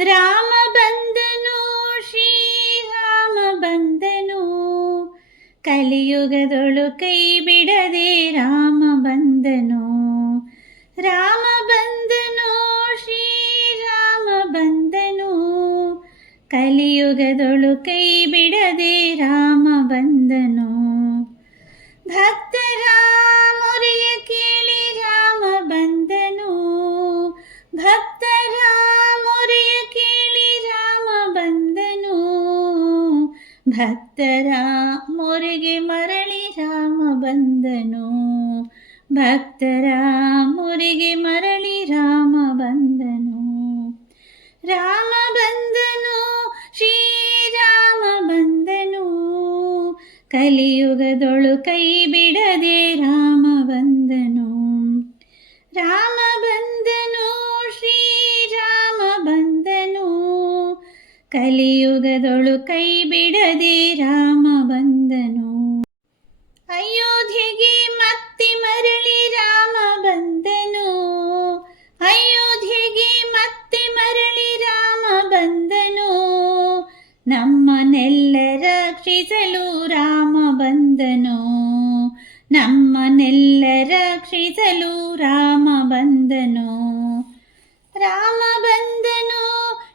ರಾಮ ಬಂದನು, ಶ್ರೀರಾಮ ಬಂದನು, ಕಲಿಯುಗದೊಳು ಕೈ ಬಿಡದೆ ರಾಮ ಬಂದನು. ರಾಮ ಬಂದನು, ಶ್ರೀರಾಮ ಬಂದನು, ಕಲಿಯುಗದೊಳು ಕೈ ಬಿಡದೆ ರಾಮ ಬಂದನು. ಭಕ್ತರ ಮೊರೆಯ ಕೇಳಿ ರಾಮ ಬಂದನು, ಭಕ್ತರ ಮೊರೆಯ ಕೇಳಿ ರಾಮ ಬಂದನು, ಭಕ್ತರ ಮೊರೆಗೆ ಮರಳಿ ರಾಮ ಬಂದನು, ಭಕ್ತರ ಮೊರೆಗೆ ಮರಳಿ ರಾಮ ಬಂದನು. ರಾಮ ಬಂದನು, ಶ್ರೀರಾಮ ಬಂದನು, ಕಲಿಯುಗದೊಳು ಕೈ ಬಿಡದೆ ರಾಮ ಬಂದನು. ರಾಮ ಬಂದನು, ಶ್ರೀರಾಮ ಬಂದನು, ಕಲಿಯುಗದೊಳು ಕೈ ಬಿಡದೆ ರಾಮ ಬಂದನು. ಅಯೋಧ್ಯೆಗೆ ಮತ್ತೆ ಮರಳಿ ರಾಮ ಬಂದನು, ಅಯೋಧ್ಯೆಗೆ ಮತ್ತೆ ಮರಳಿ ರಾಮ ಬಂದನು, ನಮ್ಮನ್ನೆಲ್ಲ ರಕ್ಷಿಸಲು ರಾಮ ಬಂದನು, ನಮ್ಮನ್ನೆಲ್ಲ ರಕ್ಷಿಸಲು ರಾಮ ಬಂದನು. ರಾಮ ಬಂದನು,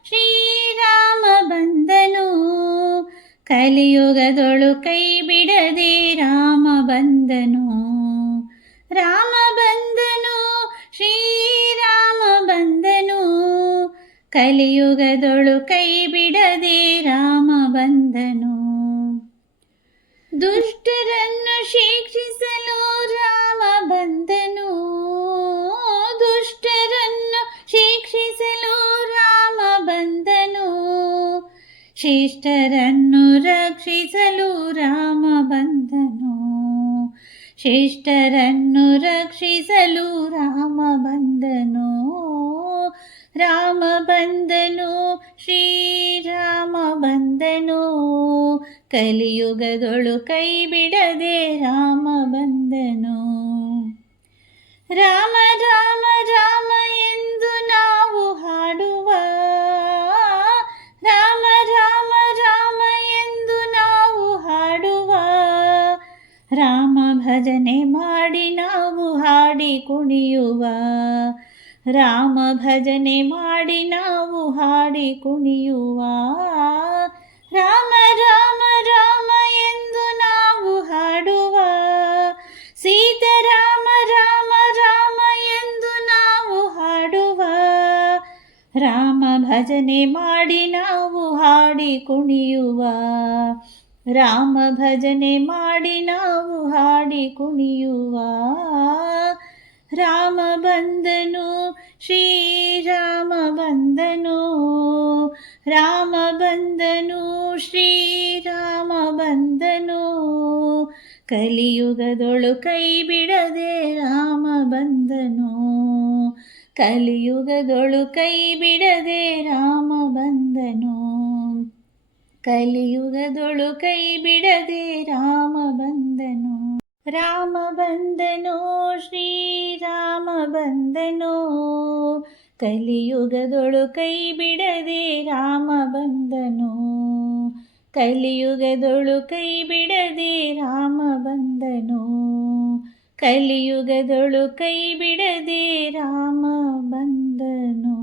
ಶ್ರೀರಾಮ ಬಂದನು, ಕಲಿಯುಗದೊಳು ಕೈ ಬಿಡದೆ ರಾಮ ಬಂದನು. ರಾಮ ಬಂದನು, ಶ್ರೀರಾಮ ಬಂದನು, ಕಲಿಯುಗದೊಳು ಕೈ ಬಿಡದೆ ರಾಮ ಬಂದನು. ದುಷ್ಟರನ್ನು ಶಿಕ್ಷಿಸಲು ರಾಮ ಬಂದನು, ದುಷ್ಟರನ್ನು ಶಿಕ್ಷಿಸಲು ರಾಮ ಬಂದನು, ಶಿಷ್ಟರನ್ನು ರಕ್ಷಿಸಲು ರಾಮ ಬಂದನು, ಶಿಷ್ಟರನ್ನು ರಕ್ಷಿಸಲು ರಾಮ ಬಂದನು. ರಾಮ ಬಂದನು, ಶ್ರೀರಾಮ ಬಂದನು, ಕಲಿಯುಗದೊಳು ಕೈ ಬಿಡದೆ ರಾಮ ಬಂದನು. ರಾಮ ರಾಮ ರಾಮ ಎಂದು ನಾವು ಹಾಡುವ, ರಾಮ ರಾಮ ರಾಮ ಎಂದು ನಾವು ಹಾಡುವ, ರಾಮ ಭಜನೆ ಮಾಡಿ ನಾವು ಹಾಡಿ ಕುಣಿಯುವ, ರಾಮ ಭಜನೆ ಮಾಡಿ ನಾವು ಹಾಡಿ ಕುಣಿಯುವ. ರಾಮ ರಾಮ ರಾಮ ಎಂದು ನಾವು ಹಾಡುವ, ಸೀತಾರಾಮ ರಾಮ ರಾಮ ಎಂದು ನಾವು ಹಾಡುವ, ರಾಮ ಭಜನೆ ಮಾಡಿ ನಾವು ಹಾಡಿ ಕುಣಿಯುವ, ರಾಮ ಭಜನೆ ಮಾಡಿ ನಾವು ಹಾಡಿ ಕುಣಿಯುವ. ರಾಮ ಬಂದನು, ಶ್ರೀರಾಮ ಬಂದನು, ರಾಮ ಬಂದನು, ಶ್ರೀರಾಮ ಬಂದನು, ಕಲಿಯುಗದೊಳು ಕೈ ಬಿಡದೆ ರಾಮ ಬಂದನು, ಕಲಿಯುಗದೊಳು ಕೈ ಬಿಡದೆ ರಾಮ ಬಂದನು, ಕಲಿಯುಗದೊಳು ಕೈ ಬಿಡದೆ ರಾಮ ಬಂದನು. ರಾಮ ಬಂದನು, ಶ್ರೀರಾಮ ಬಂದನು, ಕಲಿಯುಗದೊಳು ಕೈ ಬಿಡದೆ ರಾಮ ಬಂದನು, ಕಲಿಯುಗದೊಳು ಕೈ ಬಿಡದೆ ರಾಮ ಬಂದನು, ಕಲಿಯುಗದೊಳು ಕೈ ಬಿಡದೆ ರಾಮ ಬಂದನು.